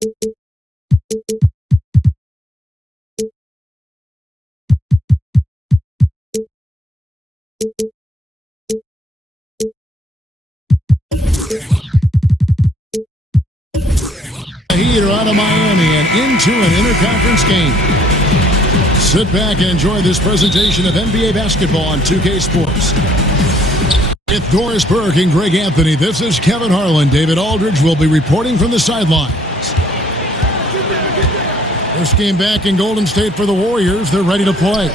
Heat are out of Miami and into an interconference game. Sit back and enjoy this presentation of NBA basketball on 2K Sports. With Doris Burke and Greg Anthony, this is Kevin Harlan. David Aldridge will be reporting from the sidelines. First game back in Golden State for the Warriors. They're ready to play.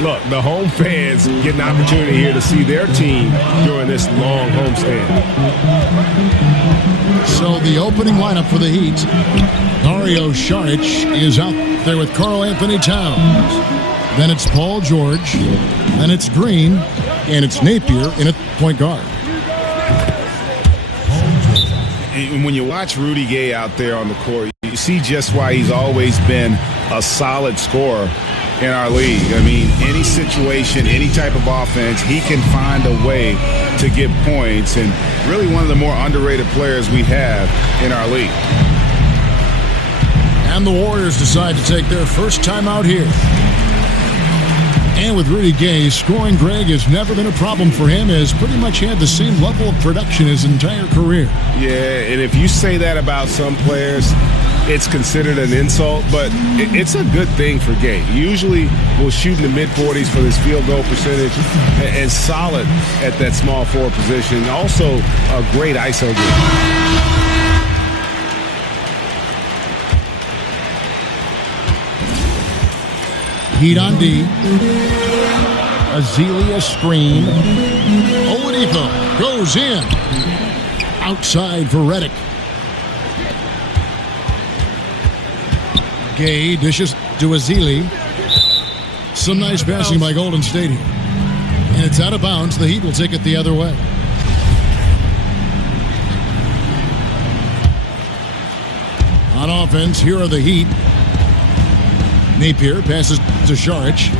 Look, the home fans get an opportunity here to see their team during this long homestand. So the opening lineup for the Heat, Dario Saric is out there with Karl Anthony Towns. Then it's Paul George. Then it's Green. And it's Napier in at point guard. And when you watch Rudy Gay out there on the court, you see just why he's always been a solid scorer in our league. I mean, any situation, any type of offense, he can find a way to get points, and really one of the more underrated players we have in our league. And the Warriors decide to take their first time out here. And with Rudy Gay, scoring, Greg, has never been a problem for him, has pretty much had the same level of production his entire career. Yeah, and if you say that about some players, it's considered an insult, but it's a good thing for Gay. Usually we'll shoot in the mid-40s for his field goal percentage and solid at that small forward position. Also a great ISO game. Heat on D. Azealia screen. Oladipo goes in. Outside for Redick. Gay dishes to Azili. Some nice passing by Golden State here. And it's out of bounds. The Heat will take it the other way. On offense, here are the Heat. Napier passes to Saric.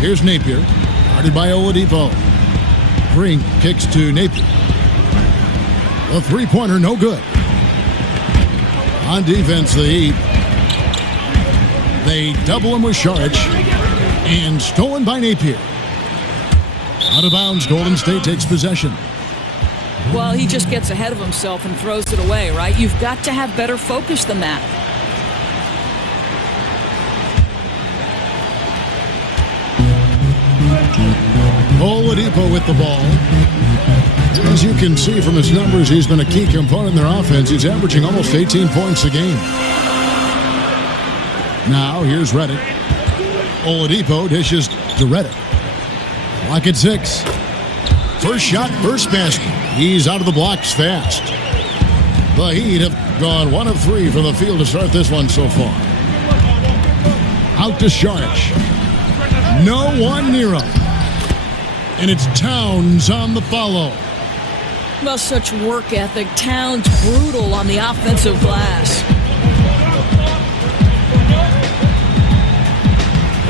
Here's Napier. Guarded by Oladipo. Green kicks to Napier. A three-pointer, no good. On defense, the Heat. They double him with Saric. And stolen by Napier. Out of bounds, Golden State takes possession. Well, he just gets ahead of himself and throws it away, right? You've got to have better focus than that. Oladipo with the ball. As you can see from his numbers, he's been a key component in their offense. He's averaging almost 18 points a game. Now, here's Redick. Oladipo dishes to Redick. Clock at 6. First shot, first basket. He's out of the blocks fast. The Heat have gone 1 of 3 from the field to start this one so far. Out to Saric. No one near him. And it's Towns on the follow. Well, such work ethic. Towns brutal on the offensive glass.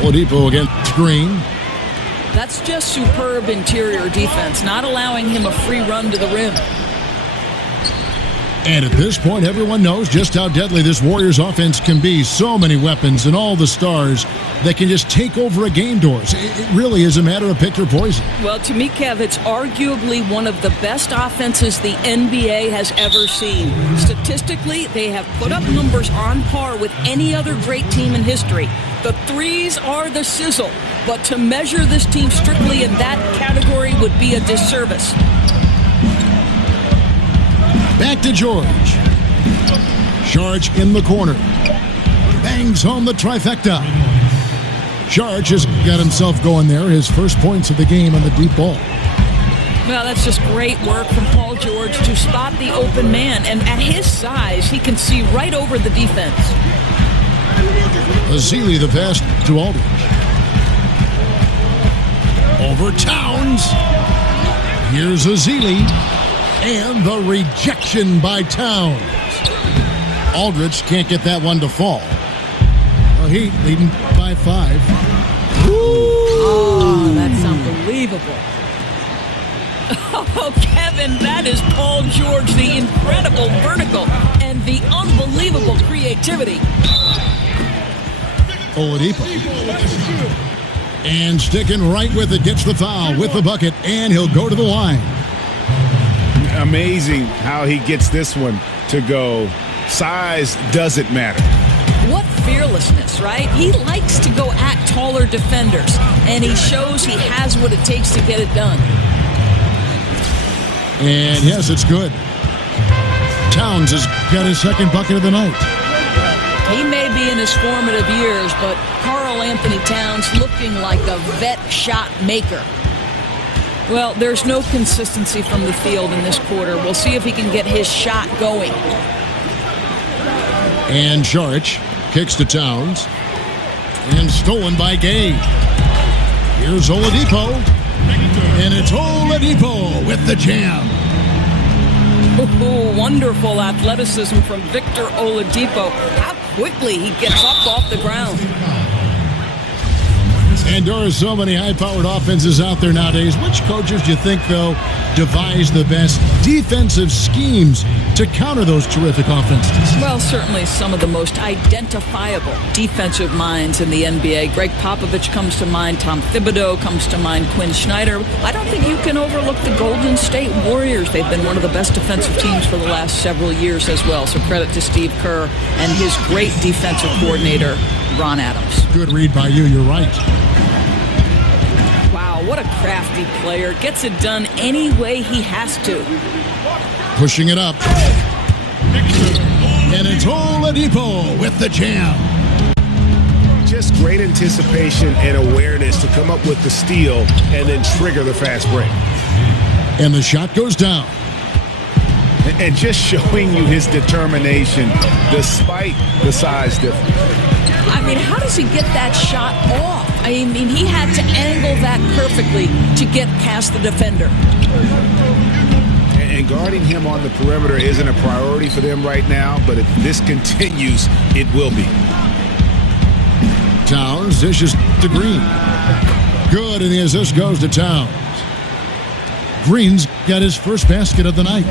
Oladipo against Green. That's just superb interior defense, not allowing him a free run to the rim. And at this point, everyone knows just how deadly this Warriors offense can be. So many weapons and all the stars that can just take over a game doors. It really is a matter of pick your poison. Well, to me, Kev, it's arguably one of the best offenses the NBA has ever seen. Statistically, they have put up numbers on par with any other great team in history. The threes are the sizzle, but to measure this team strictly in that category would be a disservice. Back to George. Saric in the corner. Bangs home the trifecta. Saric has got himself going there. His first points of the game on the deep ball. Well, that's just great work from Paul George to spot the open man. And at his size, he can see right over the defense. Azili the pass to Aldridge. Over Towns. Here's Azili. And the rejection by Towns. Aldridge can't get that one to fall. The Heat leading by 5. Oh, that's unbelievable. Oh, Kevin, that is Paul George, the incredible vertical and the unbelievable creativity. Oladipo. And sticking right with it, gets the foul with the bucket, and he'll go to the line. Amazing how he gets this one to go. Size doesn't matter. What fearlessness, right? He likes to go at taller defenders, and he shows he has what it takes to get it done. And yes, it's good. Towns has got his second bucket of the night. He may be in his formative years, but Karl Anthony Towns looking like a vet shot maker. Well, there's no consistency from the field in this quarter. We'll see if he can get his shot going. And Saric kicks to Towns. And stolen by Gay. Here's Oladipo. And it's Oladipo with the jam. Ooh, wonderful athleticism from Victor Oladipo. How quickly he gets up off the ground. And there are so many high-powered offenses out there nowadays. Which coaches do you think, though, devise the best defensive schemes to counter those terrific offenses? Well, certainly some of the most identifiable defensive minds in the NBA. Greg Popovich comes to mind. Tom Thibodeau comes to mind. Quinn Snyder. I don't think you can overlook the Golden State Warriors. They've been one of the best defensive teams for the last several years as well. So credit to Steve Kerr and his great defensive coordinator, Ron Adams. Good read by you. You're right. What a crafty player. Gets it done any way he has to. Pushing it up. And it's Oladipo with the jam. Just great anticipation and awareness to come up with the steal and then trigger the fast break. And the shot goes down. And just showing you his determination despite the size difference. I mean, how does he get that shot off? I mean, he had to angle that perfectly to get past the defender. And guarding him on the perimeter isn't a priority for them right now, but if this continues, it will be. Towns dishes to Green. Good, and the assist goes to Towns. Green's got his first basket of the night.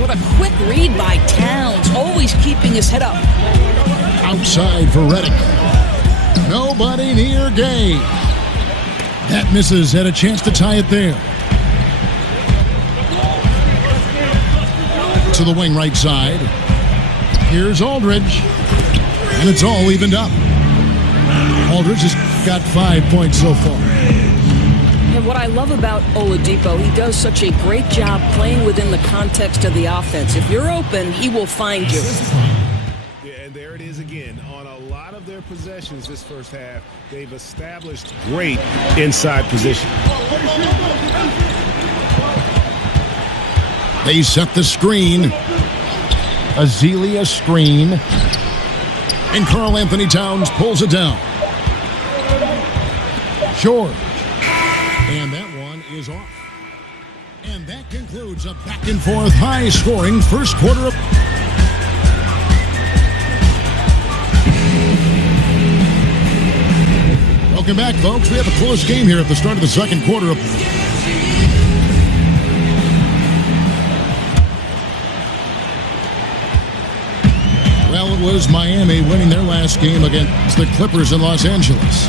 What a quick read by Towns, always keeping his head up. Outside for Redick. Nobody near Gay. That misses. Had a chance to tie it there. To the wing right side. Here's Aldridge. And it's all evened up. Aldridge has got 5 points so far. And what I love about Oladipo, he does such a great job playing within the context of the offense. If you're open, he will find you. Yeah, and there it is again. On a lot of their possessions this first half, they've established great inside position. They set the screen. Azealia screen. And Karl Anthony Towns pulls it down. George. And that one is off. And that concludes a back-and-forth, high-scoring first quarter of... Welcome back, folks. We have a close game here at the start of the second quarter. Well, it was Miami winning their last game against the Clippers in Los Angeles.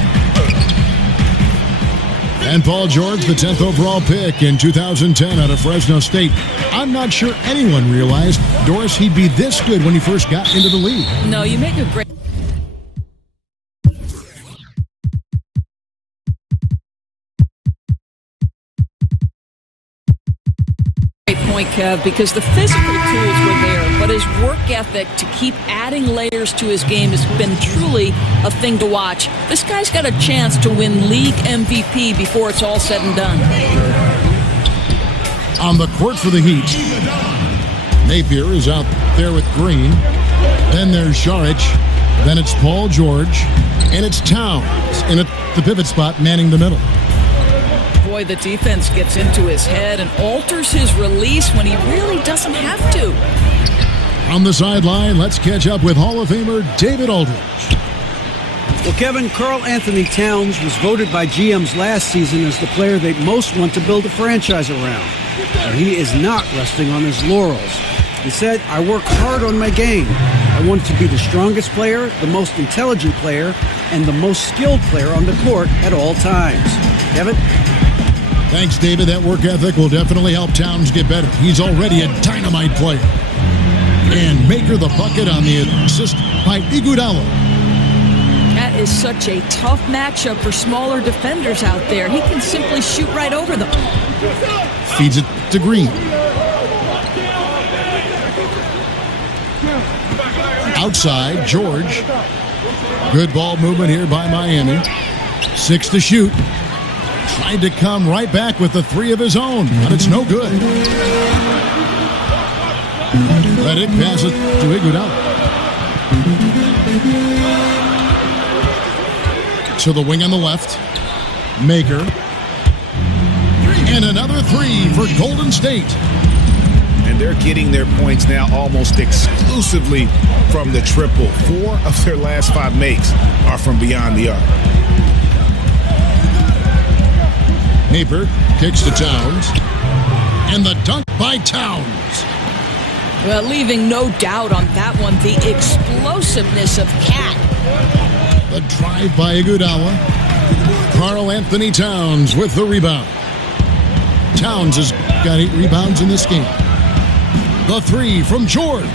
And Paul George, the 10th overall pick in 2010 out of Fresno State. I'm not sure anyone realized, Doris, he'd be this good when he first got into the league. No, you make a great point, Kev, because the physical tools were there, but his work ethic to keep adding layers to his game has been truly a thing to watch. This guy's got a chance to win league MVP before it's all said and done. On the court for the Heat, Napier is out there with Green. Then there's Saric. Then it's Paul George. And it's Towns in the pivot spot manning the middle. Boy, the defense gets into his head and alters his release when he really doesn't have to. On the sideline, let's catch up with Hall of Famer David Aldridge. Well, Kevin, Karl Anthony Towns was voted by GMs last season as the player they most want to build a franchise around. And he is not resting on his laurels. He said, I work hard on my game. I want to be the strongest player, the most intelligent player, and the most skilled player on the court at all times. Kevin? Thanks, David. That work ethic will definitely help Towns get better. He's already a dynamite player. And Maker the bucket on the assist by Iguodala. That is such a tough matchup for smaller defenders out there. He can simply shoot right over them. Feeds it to Green. Outside, George. Good ball movement here by Miami. 6 to shoot. Tried to come right back with the 3 of his own, but it's no good. Let it pass it to Iguodala. To the wing on the left. Maker. And another 3 for Golden State. And they're getting their points now almost exclusively from the triple. 4 of their last 5 makes are from beyond the arc. Napier kicks to Towns. And the dunk by Towns. Well, leaving no doubt on that one, the explosiveness of Cat. The drive by Iguodala. Karl Anthony Towns with the rebound. Towns has got 8 rebounds in this game. The 3 from George.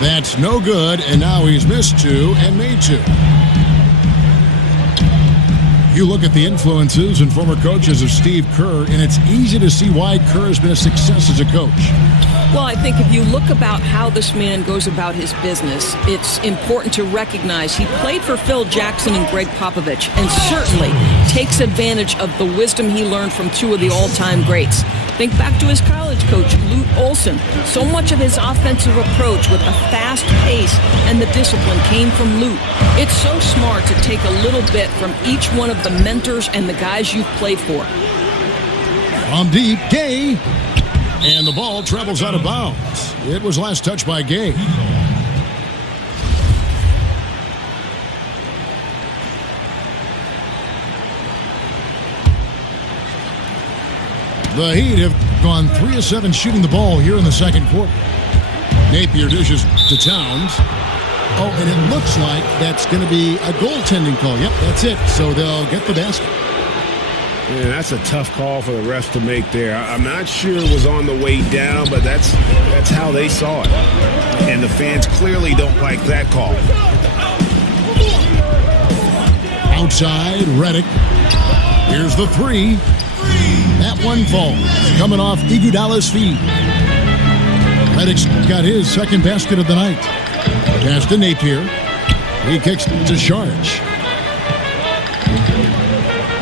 That's no good, and now he's missed 2 and made 2. You look at the influences and former coaches of Steve Kerr, and it's easy to see why Kerr has been a success as a coach. Well, I think if you look about how this man goes about his business, it's important to recognize he played for Phil Jackson and Greg Popovich, and certainly takes advantage of the wisdom he learned from 2 of the all-time greats. Think back to his college coach, Lute Olson. So much of his offensive approach with the fast pace and the discipline came from Lute. It's so smart to take a little bit from each one of the mentors and the guys you've played for. From deep, Gay. And the ball travels out of bounds. It was last touched by Gay. The Heat have gone 3 of 7 shooting the ball here in the second quarter. Napier dishes to Towns. Oh, and it looks like that's going to be a goaltending call. Yep, that's it. So they'll get the basket. Yeah, that's a tough call for the refs to make there. I'm not sure it was on the way down, but that's how they saw it. And the fans clearly don't like that call. Outside, Redick. Here's the 3. That one falls. Coming off Iguodala's feet. Redick's got his second basket of the night. Pass to Napier. He kicks to Sharge.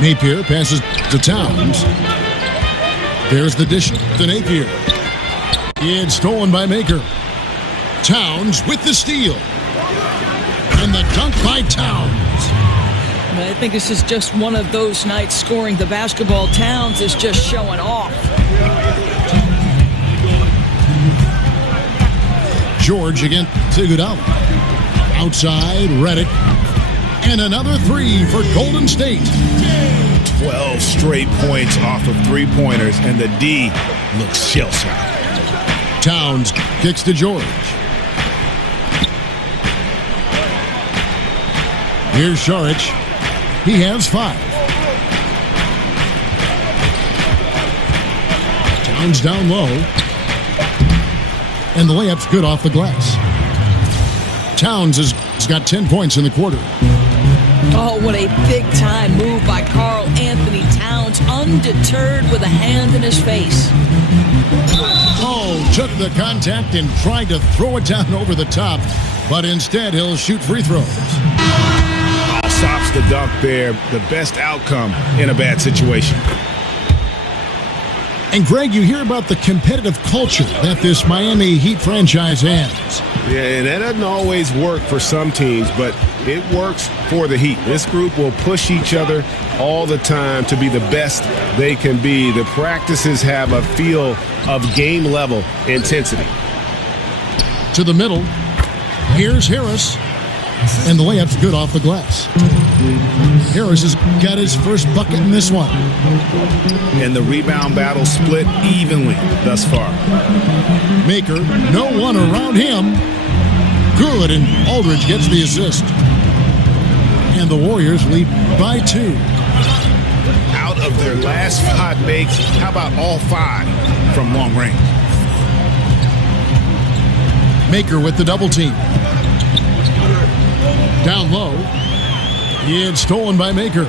Napier passes to Towns. There's the dish to Napier. It's stolen by Maker. Towns with the steal. And the dunk by Towns. I think this is just one of those nights scoring the basketball. Towns is just showing off. George again to Iguodala. Outside, Redick. And another 3 for Golden State. 12 straight points off of 3-pointers, and the D looks shell-shocked. Towns kicks to George. Here's Saric. He has 5. Towns down low. And the layup's good off the glass. Towns has got 10 points in the quarter. Oh, what a big-time move by Karl Anthony Towns, undeterred with a hand in his face. Oh, took the contact and tried to throw it down over the top, but instead he'll shoot free throws. Stops the dunk there, the best outcome in a bad situation. And Greg, you hear about the competitive culture that this Miami Heat franchise has. Yeah, and that doesn't always work for some teams, but it works for the Heat. This group will push each other all the time to be the best they can be. The practices have a feel of game-level intensity. To the middle. Here's Harris. And the layup's good off the glass. Harris has got his first bucket in this one. And the rebound battle split evenly thus far. Maker, no one around him. Good, and Aldridge gets the assist. And the Warriors lead by 2. Out of their last 5 makes, how about all 5 from long range? Maker with the double team. Down low. It's stolen by Maker.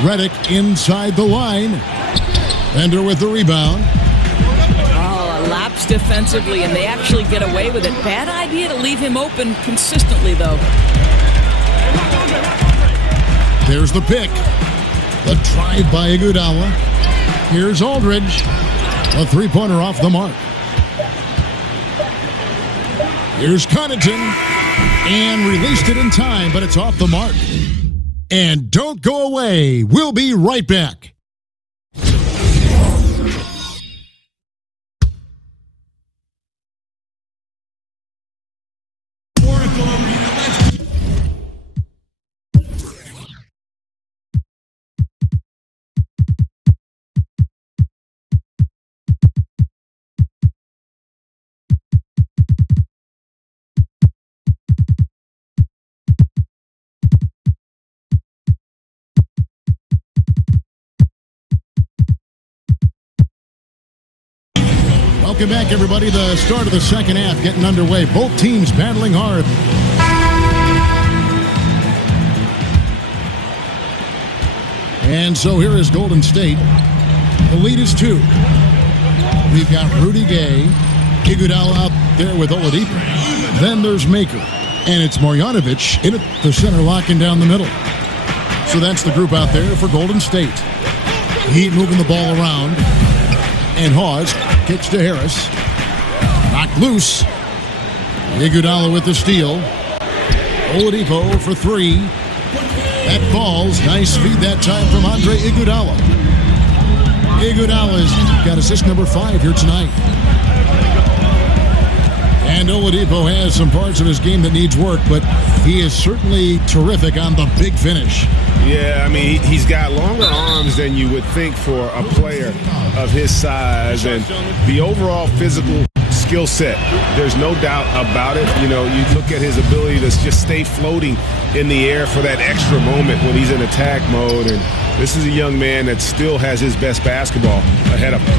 Redick inside the line. Bender with the rebound. Oh, a lapse defensively, and they actually get away with it. Bad idea to leave him open consistently, though. There's the pick. The drive by Iguodala. Here's Aldridge. A three-pointer off the mark. Here's Connaughton. And released it in time, but it's off the mark. And don't go away. We'll be right back. Welcome back, everybody. The start of the second half getting underway. Both teams battling hard. And so here is Golden State. The lead is 2. We've got Rudy Gay, Iguodala out there with Oladipo. Then there's Maker. And it's Marjanovic in at the center, locking down the middle. So that's the group out there for Golden State. Heat moving the ball around. And Hawes kicks to Harris. Knocked loose. Iguodala with the steal. Oladipo for 3. That falls. Nice feed that time from Andre Iguodala. Iguodala's got assist number 5 here tonight. And Oladipo has some parts of his game that needs work, but he is certainly terrific on the big finish. Yeah, I mean, he's got longer arms than you would think for a player of his size, and the overall physical skill set, there's no doubt about it. You know, you look at his ability to just stay floating in the air for that extra moment when he's in attack mode, and this is a young man that still has his best basketball ahead of him.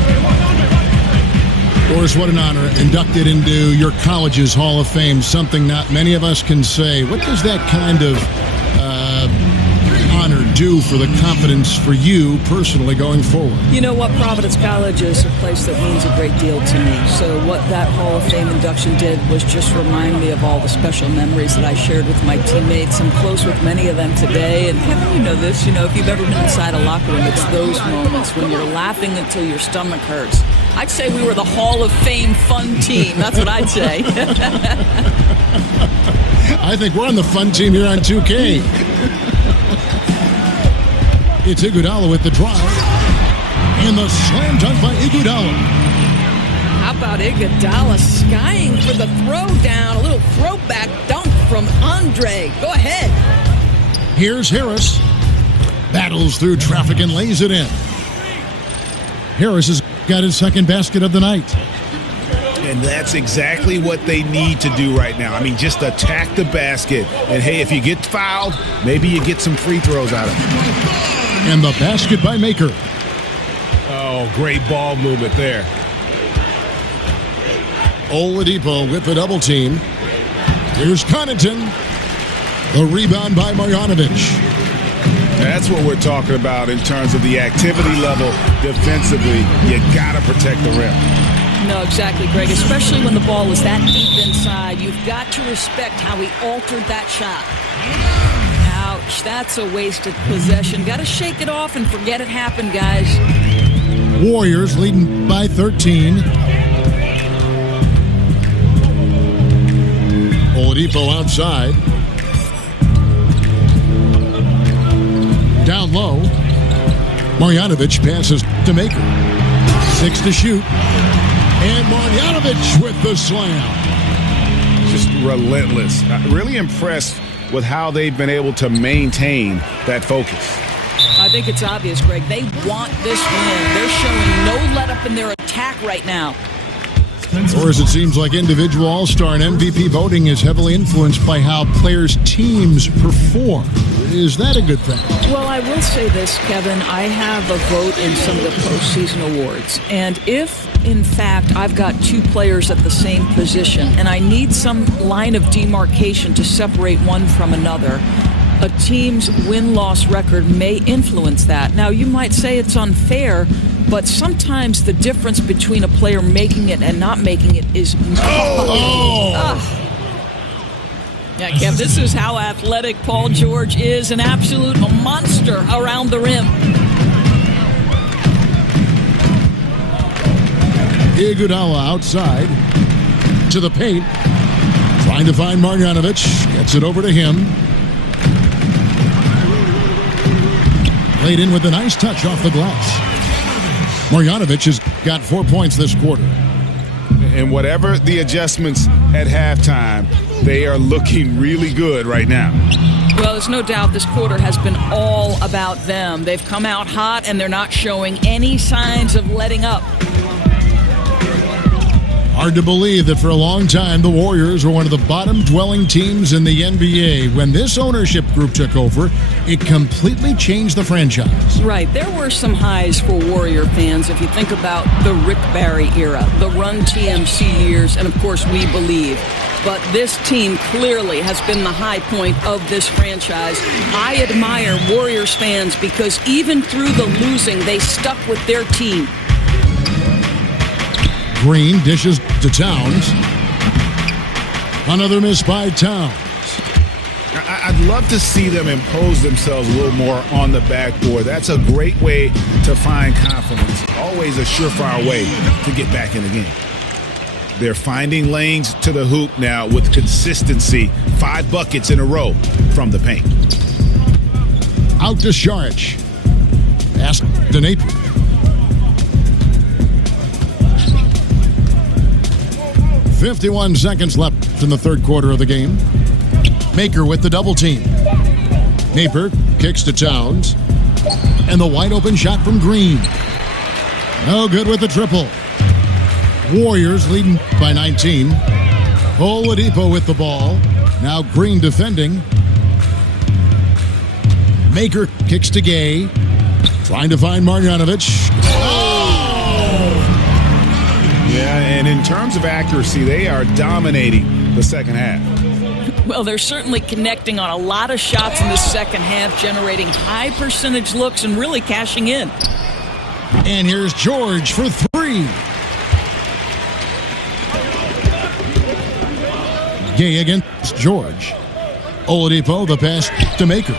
Of course, what an honor. Inducted into your college's Hall of Fame, something not many of us can say. What does that kind of honor do for the confidence for you personally going forward? You know what? Providence College is a place that means a great deal to me. So what that Hall of Fame induction did was just remind me of all the special memories that I shared with my teammates. I'm close with many of them today. And Kevin, you know this. You know, if you've ever been inside a locker room, it's those moments when you're laughing until your stomach hurts. I'd say we were the Hall of Fame fun team. That's what I'd say. I think we're on the fun team here on 2K. It's Iguodala with the drive. And the slam dunk by Iguodala. How about Iguodala skying for the throwdown? A little throwback dunk from Andre. Go ahead. Here's Harris. Battles through traffic and lays it in. Harris has got his second basket of the night. And that's exactly what they need to do right now. I mean, just attack the basket. And, hey, if you get fouled, maybe you get some free throws out of it. And the basket by Maker. Oh, great ball movement there. Oladipo with the double team. Here's Connaughton. The rebound by Marjanovic. That's what we're talking about in terms of the activity level defensively. You got to protect the rim. No, exactly, Greg. Especially when the ball is that deep inside. You've got to respect how he altered that shot. Ouch, that's a wasted possession. Got to shake it off and forget it happened, guys. Warriors leading by 13. Oladipo outside. Down low. Marjanovic passes to Maker. 6 to shoot. And Marjanovic with the slam. just relentless. Really impressed with how they've been able to maintain that focus. I think it's obvious, Greg. They want this win. They're showing no let-up in their attack right now. Of course, it seems like individual All-Star and MVP voting is heavily influenced by how players' teams perform. Is that a good thing? Well, I will say this, Kevin. I have a vote in some of the postseason awards. And if, in fact, I've got two players at the same position and I need some line of demarcation to separate one from another, a team's win-loss record may influence that. Now, you might say it's unfair, but sometimes the difference between a player making it and not making it is... Yeah, Kev, this is how athletic Paul George is, an absolute monster around the rim. Iguodala outside to the paint, trying to find Marjanovic, gets it over to him. Laid in with a nice touch off the glass. Marjanovic has got 4 points this quarter. And whatever the adjustments at halftime, they are looking really good right now. Well, there's no doubt this quarter has been all about them. They've come out hot, and they're not showing any signs of letting up. Hard to believe that for a long time the Warriors were one of the bottom-dwelling teams in the NBA. When this ownership group took over, it completely changed the franchise. Right. There were some highs for Warrior fans if you think about the Rick Barry era, the Run TMC years, and of course We Believe. But this team clearly has been the high point of this franchise. I admire Warriors fans because even through the losing, they stuck with their team. Green dishes to Towns. Another miss by Towns. I'd love to see them impose themselves a little more on the backboard. That's a great way to find confidence. Always a surefire way to get back in the game. They're finding lanes to the hoop now with consistency. 5 buckets in a row from the paint. Out to Saric. Pass to Napier. .51 seconds left in the third quarter of the game. Maker with the double team. Napier kicks to Towns. And the wide open shot from Green. No good with the triple. Warriors leading by 19. Oladipo with the ball. Now Green defending. Maker kicks to Gay. Trying to find Marjanovic. Yeah, and in terms of accuracy, they are dominating the second half. Well, they're certainly connecting on a lot of shots in the second half, generating high percentage looks and really cashing in. And here's George for 3. Gay against George. Oladipo, the pass to Maker.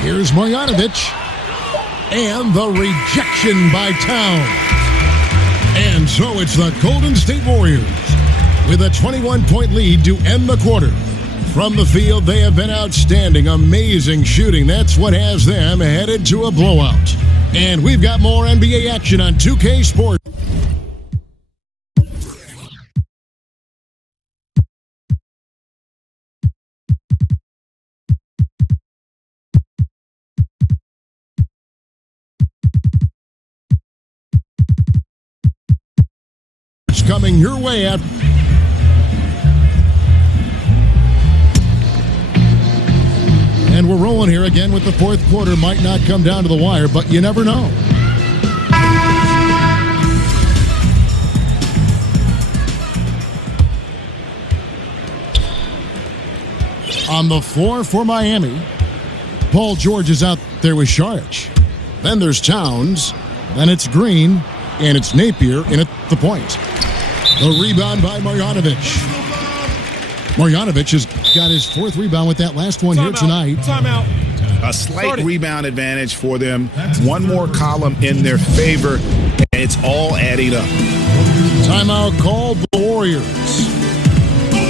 Here's Marjanovic. And the rejection by Towns. And so it's the Golden State Warriors with a 21-point lead to end the quarter. From the field, they have been outstanding, amazing shooting. That's what has them headed to a blowout. And we've got more NBA action on 2K Sports. Coming your way at and we're rolling here again with the fourth quarter. Might not come down to the wire, but you never know. On the floor for Miami, Paul George is out there with Saric. Then there's Towns. Then it's Green. And it's Napier in at the point. The rebound by Marjanovic. Marjanovic has got his 4th rebound with that last one here tonight. Timeout. A slight rebound advantage for them. One more column in their favor, and it's all adding up. Timeout called the Warriors.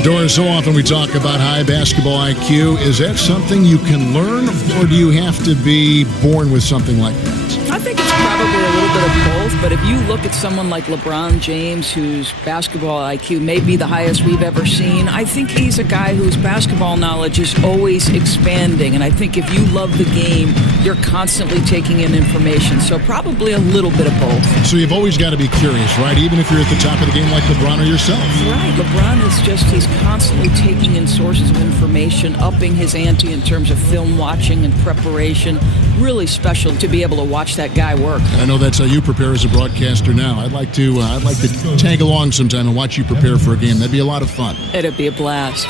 Doris, so often we talk about high basketball IQ. Is that something you can learn, or do you have to be born with something like that? I think it's probably a little bit of both, but if you look at someone like LeBron James, whose basketball IQ may be the highest we've ever seen, I think he's a guy whose basketball knowledge is always expanding, and I think if you love the game, you're constantly taking in information, so probably a little bit of both. So you've always got to be curious, right? Even if you're at the top of the game like LeBron or yourself. Right. LeBron is he's constantly taking in sources of information, upping his ante in terms of film watching and preparation. Really special to be able to watch that guy work. I know that's how you prepare as a broadcaster now. I'd like to tag along sometime and watch you prepare for a game. That'd be a lot of fun. It'd be a blast.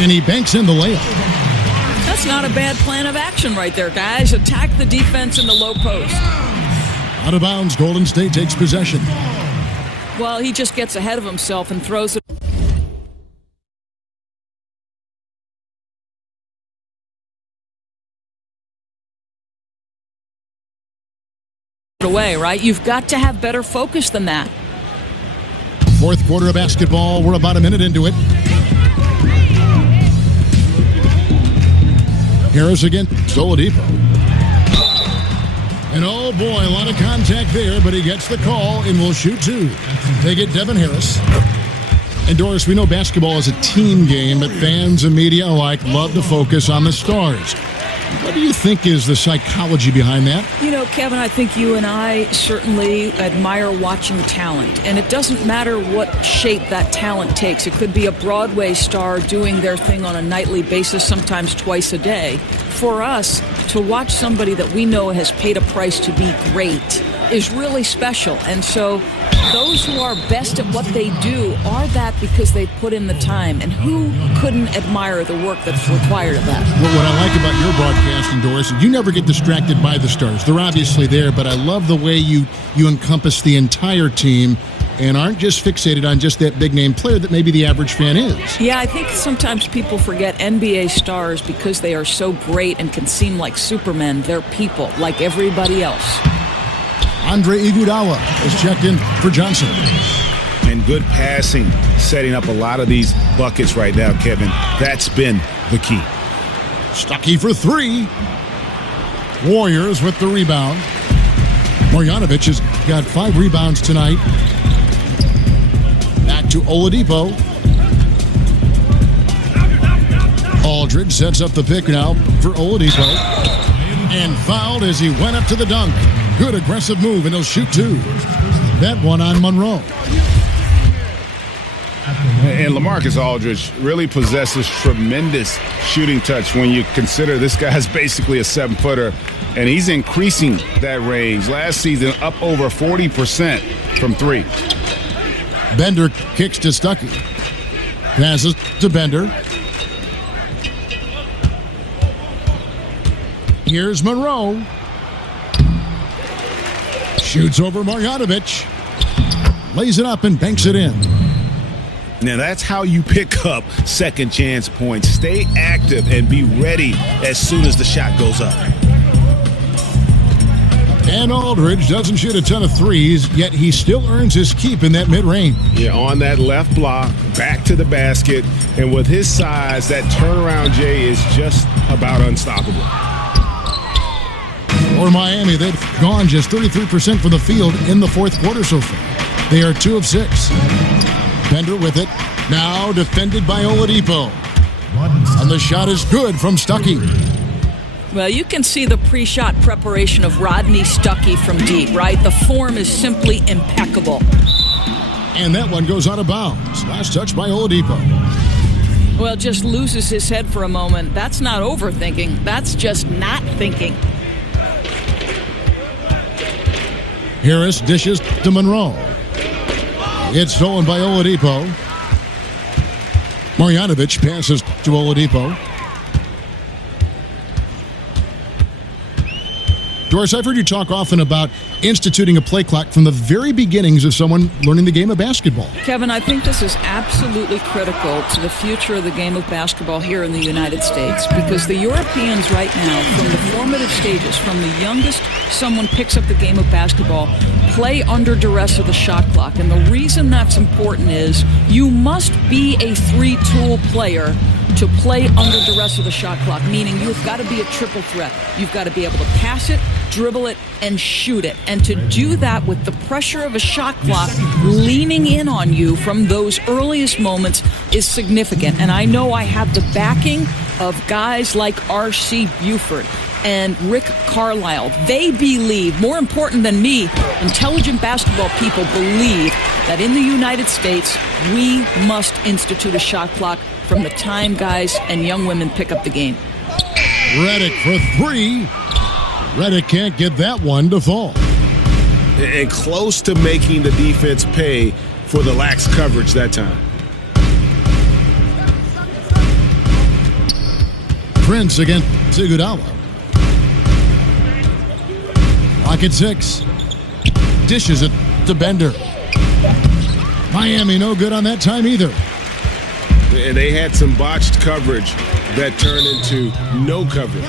And he banks in the layup. That's not a bad plan of action right there, guys. Attack the defense in the low post. Out of bounds, Golden State takes possession. Well, he just gets ahead of himself and throws it away, right? You've got to have better focus than that. Fourth quarter of basketball. We're about a minute into it. Harris against Oladipo. And oh boy, a lot of contact there, but he gets the call and will shoot two. Take it, Devin Harris. And Doris, we know basketball is a team game, but fans and media alike love to focus on the stars. What do you think is the psychology behind that? You know, Kevin, I think you and I certainly admire watching talent. And it doesn't matter what shape that talent takes. It could be a Broadway star doing their thing on a nightly basis, sometimes twice a day. For us, to watch somebody that we know has paid a price to be great is really special. And so those who are best at what they do are that because they've put in the time. And who couldn't admire the work that's required of that? Well, what I like about your broadcasting, Doris, is you never get distracted by the stars. They're obviously there, but I love the way you encompass the entire team and aren't just fixated on just that big-name player that maybe the average fan is. Yeah, I think sometimes people forget NBA stars because they are so great and can seem like supermen. They're people like everybody else. Andre Iguodala is checked in for Johnson. And good passing, setting up a lot of these buckets right now, Kevin. That's been the key. Stuckey for three. Warriors with the rebound. Marjanovic has got 5 rebounds tonight. Back to Oladipo. Aldridge sets up the pick now for Oladipo. And fouled as he went up to the dunk. Good aggressive move, and he'll shoot two. That one on Monroe. And LaMarcus Aldridge really possesses tremendous shooting touch when you consider this guy's basically a 7-footer, and he's increasing that range. Last season, up over 40% from three. Bender kicks to Stuckey. Passes to Bender. Here's Monroe. Shoots over Marjanovic. Lays it up and banks it in. Now that's how you pick up second chance points. Stay active and be ready as soon as the shot goes up. And Aldridge doesn't shoot a ton of threes, yet he still earns his keep in that mid-range. Yeah, on that left block, back to the basket, and with his size, that turnaround Jay is just about unstoppable. For Miami, they've gone just 33% from the field in the fourth quarter so far. They are 2 of 6. Bender with it. Now defended by Oladipo. And the shot is good from Stuckey. Well, you can see the pre-shot preparation of Rodney Stuckey from deep, right? The form is simply impeccable. And that one goes out of bounds. Last touch by Oladipo. Well, just loses his head for a moment. That's not overthinking. That's just not thinking. Harris dishes to Monroe. It's stolen by Oladipo. Marjanovic passes to Oladipo. Doris, I've heard you talk often about instituting a play clock from the very beginnings of someone learning the game of basketball. Kevin, I think this is absolutely critical to the future of the game of basketball here in the United States, because the Europeans right now, from the formative stages, from the youngest someone picks up the game of basketball, play under duress of the shot clock. And the reason that's important is you must be a three-tool player to play under duress of the shot clock, meaning you've got to be a triple threat. You've got to be able to pass it, dribble it, and shoot it. And to do that with the pressure of a shot clock leaning in on you from those earliest moments is significant. And I know I have the backing of guys like R.C. Buford and Rick Carlisle. They believe, more important than me, intelligent basketball people believe that in the United States, we must institute a shot clock from the time guys and young women pick up the game. Redick for three. Redick can't get that one to fall. And close to making the defense pay for the lax coverage that time. Prince against Iguodala. Clock at 6. Dishes it to Bender. Miami no good on that time either. And they had some botched coverage that turned into no coverage.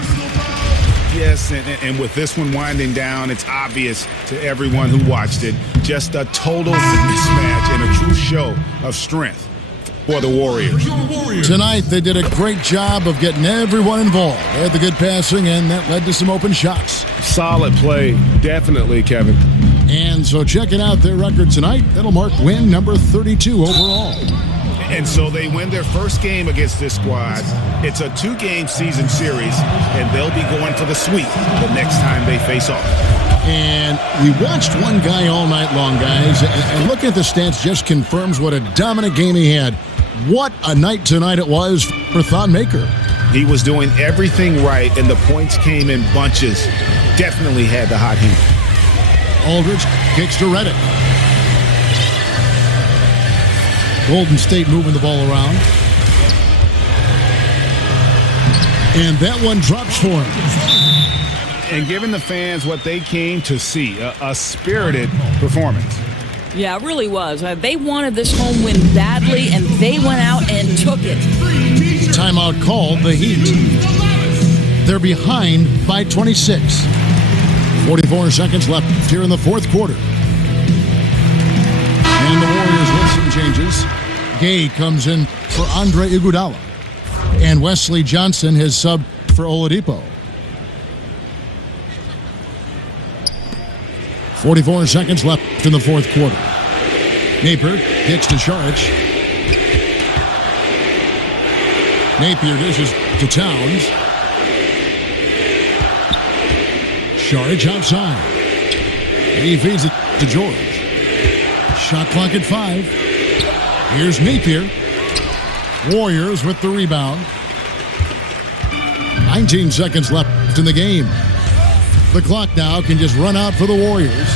Yes, and with this one winding down, it's obvious to everyone who watched it, just a total mismatch and a true show of strength for the Warriors. Tonight, they did a great job of getting everyone involved. They had the good passing, and that led to some open shots. Solid play, definitely, Kevin. And so checking out their record tonight, that'll mark win number 32 overall. And so they win their first game against this squad. It's a 2-game season series, and they'll be going for the sweep the next time they face off. And we watched one guy all night long, guys, and looking at the stats just confirms what a dominant game he had. What a night tonight it was for Thon Maker. He was doing everything right, and the points came in bunches. Definitely had the hot heat. Aldridge kicks to Redick. Golden State moving the ball around. And that one drops for him. And giving the fans what they came to see, a spirited performance. Yeah, it really was. They wanted this home win badly, and they went out and took it. Timeout called, the Heat. They're behind by 26. 44 seconds left here in the fourth quarter. And the Warriors with some changes. Gay comes in for Andre Iguodala. And Wesley Johnson, his sub for Oladipo. 44 seconds left in the fourth quarter. Napier kicks to Šarić. Napier dishes to Towns. Šarić outside. He feeds it to George. Shot clock at 5. Here's Napier. Warriors with the rebound. 19 seconds left in the game. The clock now can just run out for the Warriors.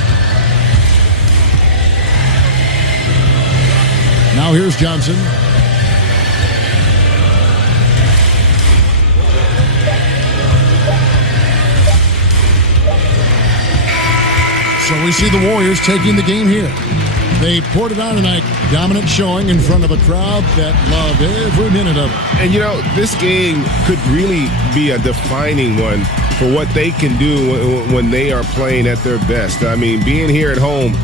Now here's Johnson. So we see the Warriors taking the game here. They poured it on tonight. Dominant showing in front of a crowd that loved every minute of it. And, you know, this game could really be a defining one for what they can do when they are playing at their best. I mean, being here at home